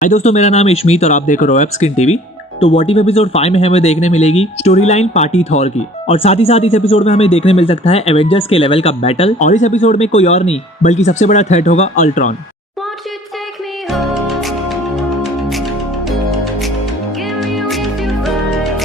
हाय दोस्तों, मेरा नाम है इशमीत और आप देख रहे हो वेब स्क्रीन टीवी। तो व्हाट इफ एपिसोड 5 में हमें देखने मिलेगी स्टोरी लाइन पार्टी थॉर की, और साथ ही साथ इस एपिसोड में हमें देखने मिल सकता है एवेंजर्स के लेवल का बैटल। और इस एपिसोड में कोई और नहीं बल्कि सबसे बड़ा थ्रेट होगा Ultron. Won't you take me home? Give me with your fire.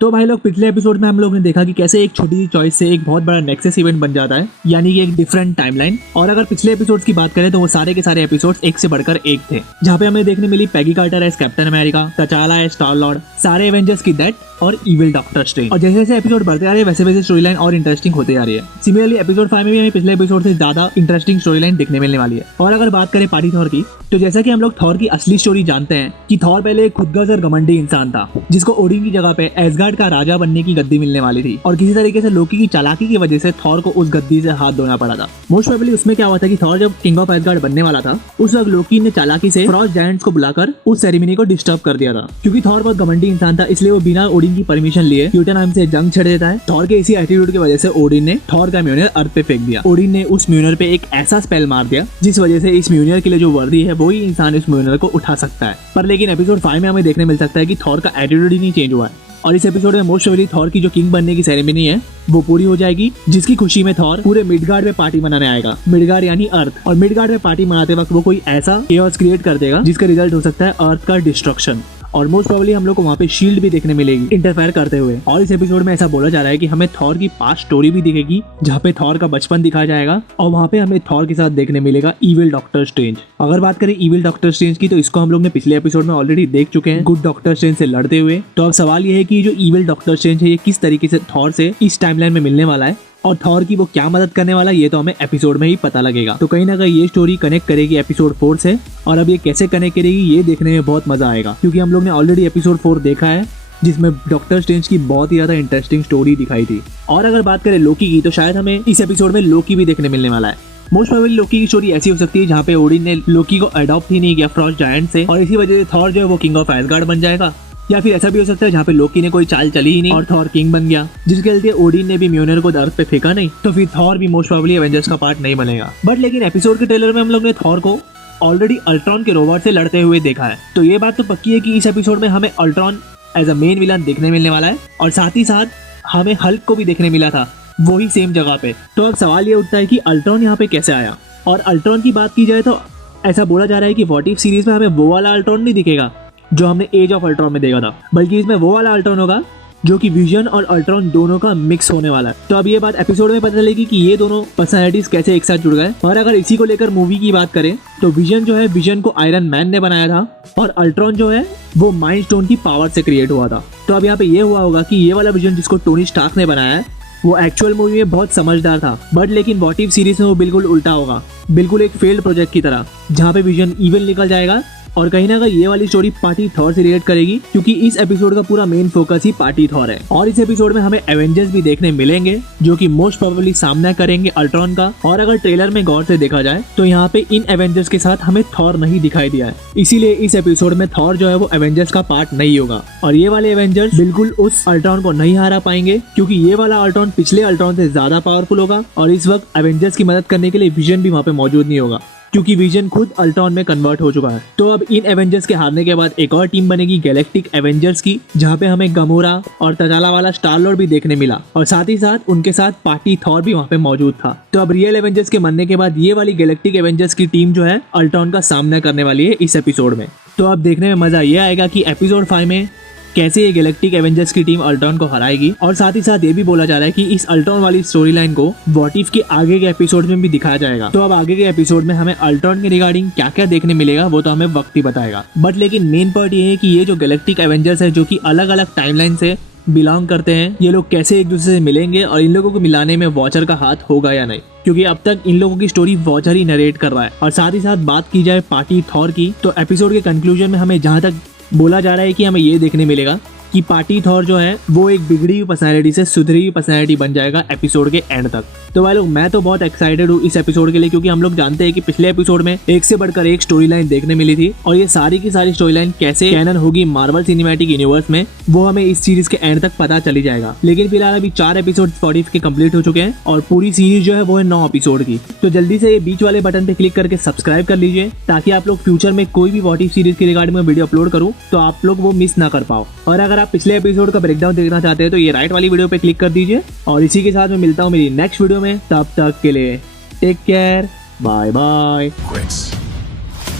तो भाई लोग, पिछले एपिसोड में हम लोग ने देखा कि कैसे एक छोटी सी चॉइस से एक बहुत बड़ा नेक्सस इवेंट बन जाता है, यानी कि एक डिफरेंट टाइमलाइन। और अगर पिछले एपिसोड्स की बात करें तो वो सारे के सारे एपिसोड्स एक से बढ़कर एक थे, जहाँ पे हमें देखने मिली Peggy Carter as Captain America, T'Challa as Star Lord, सारे एवेंजर्स की डेथ और इविल डॉक्टर स्ट्रेंज। और जैसे जैसे एपिसोड बढ़ते आ रहे हैं वैसे वैसे स्टोरी लाइन और इंटरेस्टिंग होते जा रही है। सिमिलरली एपिसोड 5 में भी हमें पिछले एपिसोड से ज्यादा इंटरेस्टिंग स्टोरी लाइन देखने मिलने वाली है। और अगर बात करें पार्टी थॉर की, तो जैसा कि हम लोग थॉर की असली स्टोरी जानते हैं कि थॉर पहले एक खुदगर्ज और घमंडी इंसान था, जिसको ओडिन की जगह पे एसगार्ड का राजा बनने की गद्दी मिलने वाली थी। और किसी तरीके से लोकी की चालाकी की वजह से थॉर को उस गद्दी से हाथ धोना पड़ा था। मोस्ट प्रोबेबली उसमें क्या हुआ था कि थॉर जब किंग ऑफ एसगार्ड बनने वाला था, उस वक्त लोकी ने चालाकी से फ्रॉस्ट जायंट्स को बुलाकर उस सेरेमनी को डिस्टर्ब कर दिया था। क्योंकि थॉर बहुत घमंडी इंसान था, इसलिए वो बिना ओडिन की परमिशन लिए यूटनहाइम से जंग छेड़ देता है। थॉर के इसी एटीट्यूड की वजह से ओडिन ने थॉर का म्यूनियर अर्थ पे फेंक दिया। ओडिन ने उस म्यूनियर पे एक ऐसा स्पेल मार दिया जिस वजह से इस म्यूनियर के लिए जो वर्दी है वही इंसान इस म्यूनियर को उठा सकता है। पर लेकिन एपिसोड 5 में हमें देखने मिल सकता है कि थॉर का एटीट्यूड ही नहीं चेंज हुआ है। और इस एपिसोड में मोस्ट प्रोबेबली थॉर की जो किंग बनने की सेरेमनी है वो पूरी हो जाएगी, जिसकी खुशी में थॉर पूरे मिडगार्ड में पार्टी मनाने आएगा। मिडगार्ड यानी अर्थ। और मिडगार्ड में पार्टी मनाते वक्त वो कोई ऐसा केओस क्रिएट कर देगा जिसका रिजल्ट हो सकता है अर्थ का डिस्ट्रक्शन। और मोस्ट प्रोबेबली हम लोग को वहाँ पे शील्ड भी देखने मिलेगी इंटरफेयर करते हुए। और इस एपिसोड में ऐसा बोला जा रहा है कि हमें थॉर की पास्ट स्टोरी भी दिखेगी, जहाँ पे थॉर का बचपन दिखाया जाएगा। और वहाँ पे हमें थॉर के साथ देखने मिलेगा इविल डॉक्टर स्ट्रेंज। अगर बात करें इविल डॉक्टर स्ट्रेंज की, तो इसको हम लोग ने पिछले एपिसोड में ऑलरेडी देख चुके हैं गुड डॉक्टर स्ट्रेंज से लड़ते हुए। तो अब सवाल ये है कि जो इविल डॉक्टर स्ट्रेंज है ये किस तरीके से थॉर से इस टाइमलाइन में मिलने वाला है, और थॉर की वो क्या मदद करने वाला है, ये तो हमें एपिसोड में ही पता लगेगा। तो कहीं ना कहीं ये स्टोरी कनेक्ट करेगी एपिसोड 4 से। और अब ये कैसे कनेक्ट करेगी ये देखने में बहुत मजा आएगा, क्योंकि हम लोग ने ऑलरेडी एपिसोड 4 देखा है जिसमें डॉक्टर स्ट्रेंज की बहुत ही ज्यादा इंटरेस्टिंग स्टोरी दिखाई थी। और अगर बात करें लोकी की, तो शायद हमें इस एपिसोड में लोकी भी देखने मिलने वाला है। मोस्ट प्रोबेबली लोकी की स्टोरी ऐसी हो सकती है जहाँ पे ओडिन ने लोकी को अडॉप्ट ही नहीं किया फ्रॉस्ट जायंट से, और इसी वजह से थॉर जो है वो किंग ऑफ एसगार्ड बन जाएगा। या फिर ऐसा भी हो सकता है जहाँ पे लोकी ने कोई चाल चली ही नहीं और थॉर किंग बन गया, जिसके चलते ओडिन ने भी म्यूनियर को अर्थ पे फेंका नहीं, तो फिर थॉर भी मोस्ट प्रोबेबली एवेंजर्स का पार्ट नहीं बनेगा। बट लेकिन एपिसोड के ट्रेलर में हम लोग ने थॉर को ऑलरेडी अल्ट्रॉन के रोबोट से लड़ते हुए देखा है। तो ये बात तो पक्की है कि इस एपिसोड में हमें Ultron as a main villain देखने मिलने वाला है, और साथ ही साथ हमें हल्क को भी देखने मिला था वही सेम जगह पे। तो अब सवाल ये उठता है कि अल्ट्रॉन यहाँ पे कैसे आया। और अल्ट्रॉन की बात की जाए तो ऐसा बोला जा रहा है कि व्हाट इफ सीरीज में हमें वो वाला अल्ट्रॉन नहीं दिखेगा जो हमने एज ऑफ अल्ट्रॉन में देखा था, बल्कि इसमें वो वाला अल्ट्रॉन होगा जो कि विजन और अल्ट्रॉन दोनों का मिक्स होने वाला है। तो अब ये बात एपिसोड में पता चलेगी कि ये दोनों पर्सनालिटीज कैसे एक साथ जुड़ गए। और अगर इसी को लेकर मूवी की बात करें तो विजन जो है, विजन को आयरन मैन ने बनाया था, और अल्ट्रॉन जो है वो माइंड स्टोन की पावर से क्रिएट हुआ था। तो अब यहाँ पे ये हुआ होगा कि ये वाला विजन जिसको टोनी स्टार्क ने बनाया है वो एक्चुअल मूवी में बहुत समझदार था, बट लेकिन व्हाट इफ सीरीज में वो बिल्कुल उल्टा होगा, बिल्कुल एक फेल्ड प्रोजेक्ट की तरह, जहाँ पे विजन इविल निकल जाएगा। और कहीं ना कहीं ये वाली स्टोरी पार्टी थॉर से रिलेट करेगी, क्योंकि इस एपिसोड का पूरा मेन फोकस ही पार्टी थॉर है। और इस एपिसोड में हमें एवेंजर्स भी देखने मिलेंगे जो कि मोस्ट प्रोबेबली सामना करेंगे अल्ट्रॉन का। और अगर ट्रेलर में गौर से देखा जाए तो यहाँ पे इन एवेंजर्स के साथ हमें थॉर नहीं दिखाई दिया है, इसीलिए इस एपिसोड में थॉर जो है वो एवेंजर्स का पार्ट नहीं होगा। और ये वाले एवेंजर्स बिल्कुल उस अल्ट्रॉन को नहीं हरा पाएंगे, क्योंकि ये वाला अल्ट्रॉन पिछले अल्ट्रॉन से ज्यादा पावरफुल होगा, और इस वक्त एवेंजर्स की मदद करने के लिए विजन भी वहाँ पे मौजूद नहीं होगा, क्योंकि विजन खुद अल्ट्रॉन में कन्वर्ट हो चुका है। तो अब इन एवेंजर्स के हारने के बाद एक और टीम बनेगी गैलेक्टिक एवेंजर्स की, जहाँ पे हमें गमोरा और तचाला वाला स्टार लॉर्ड भी देखने मिला, और साथ ही साथ उनके साथ पार्टी थॉर भी वहाँ पे मौजूद था। तो अब रियल एवेंजर्स के मरने के बाद ये वाली गैलेक्टिक एवेंजर्स की टीम जो है अल्ट्रॉन का सामना करने वाली है इस एपिसोड में। तो अब देखने में मजा ये आएगा कि एपिसोड 5 में कैसे ये गैलेक्टिक एवेंजर्स की टीम अल्ट्रॉन को हराएगी। और साथ ही साथ ये भी बोला जा रहा है कि इस अल्ट्रॉन वाली स्टोरी लाइन को व्हाट इफ के आगे के एपिसोड में भी दिखाया जाएगा। तो अब आगे के एपिसोड में हमें अल्ट्रॉन के रिगार्डिंग क्या क्या देखने मिलेगा वो तो हमें वक्त ही बताएगा। बट लेकिन मेन पॉइंट ये है कि ये जो गैलेक्टिक एवेंजर्स है जो कि अलग अलग टाइमलाइन से बिलोंग करते हैं, ये लोग कैसे एक दूसरे से मिलेंगे, और इन लोगों को मिलाने में वॉचर का हाथ होगा या नहीं, क्योंकि अब तक इन लोगों की स्टोरी वॉचर ही नरेट कर रहा है। और साथ ही साथ बात की जाए पार्टी थॉर की, तो एपिसोड के कंक्लूजन में हमें जहाँ तक बोला जा रहा है कि हमें ये देखने मिलेगा कि पार्टी थॉर जो है वो एक बिगड़ी हुई पर्सनैलिटी से सुधरी हुई पर्सनैलिटी बन जाएगा एपिसोड के एंड तक। तो भाई लोग मैं तो बहुत एक्साइटेड हूँ इस एपिसोड के लिए, क्योंकि हम लोग जानते हैं कि पिछले एपिसोड में एक से बढ़कर एक स्टोरी लाइन देखने मिली थी, और ये सारी की सारी स्टोरी लाइन कैसे कैनन होगी मार्वल सिनेमैटिक यूनिवर्स में वो हमें इस सीरीज के एंड तक पता चली जाएगा। लेकिन फिलहाल अभी 4 एपिसोड 40 के कंप्लीट हो चुके हैं और पूरी सीरीज जो है वो है 9 एपिसोड की। तो जल्दी से ये बीच वाले बटन पे क्लिक करके सब्सक्राइब कर लीजिए, ताकि आप लोग फ्यूचर में कोई भी व्हाट इफ सीरीज के रिगार्डिंग में वीडियो अपलोड करूँ तो आप लोग वो मिस ना कर पाओ। और अगर आप पिछले एपिसोड का ब्रेकडाउन देखना चाहते हैं तो ये राइट वाली वीडियो पे क्लिक कर दीजिए। और इसी के साथ मैं मिलता हूँ मेरी नेक्स्ट वीडियो में, तब तक के लिए टेक केयर, बाय बाय।